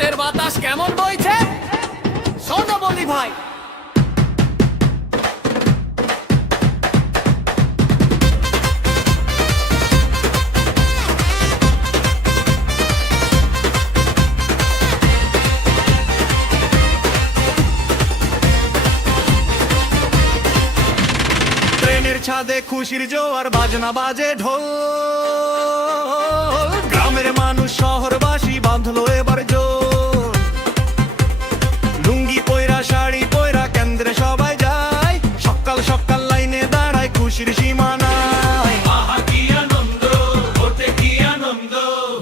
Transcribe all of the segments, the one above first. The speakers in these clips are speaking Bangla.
ভোটের বাতাস কেমন বইছে শোনো বলি ভাই। ট্রেনের ছাদে খুশির জোয়ার বাজনা বাজে ঢোল, গ্রামের মানুষ শহরবাসী বাঁধলো এবার জোর। লুঙ্গি পয়রা শাড়ি পয়রা কেন্দ্রে সবাই যায়, সকাল সকাল লাইনে দাঁড়ায় খুশির সীমানায়। আহা কি আনন্দ, ভোটে কি আনন্দ।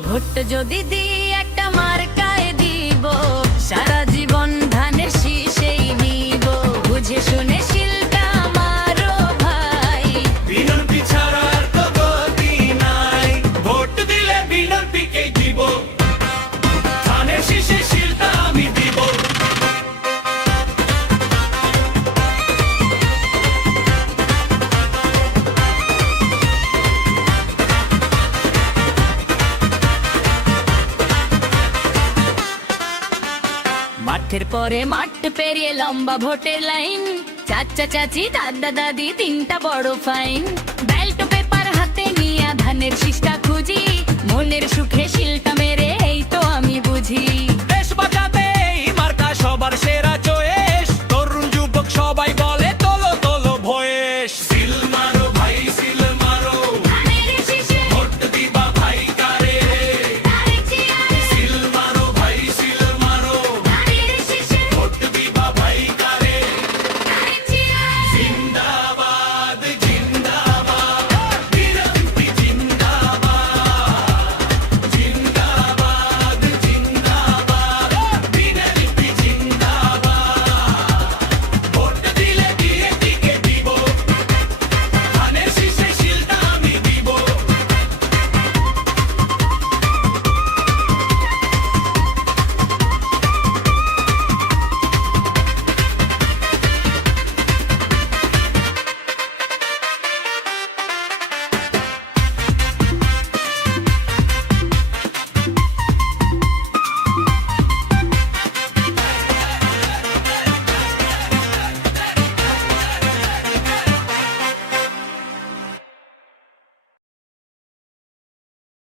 ভোট যদি দিই একটা মার্কায় দিব, সারা জীবন ধানের শীষেই নিব। বুঝে শুনে শিলটা মারো ভাই, বিনতি ছাড়া আর তো গতি নাই। ভোট দিলে বিনতিকেই দিব, ধানের শীষে শিলটা আমি দিব। মাঠের পরে মাঠ পেরিয়ে লম্বা ভোটের লাইন, চাচা চাচি দাদা দাদি তিনটা বড় ফাইন। ব্যালট পেপার হাতে নিয়ে ধানের শীষটা খুঁজি, মনের সুখে শিলটা মেরে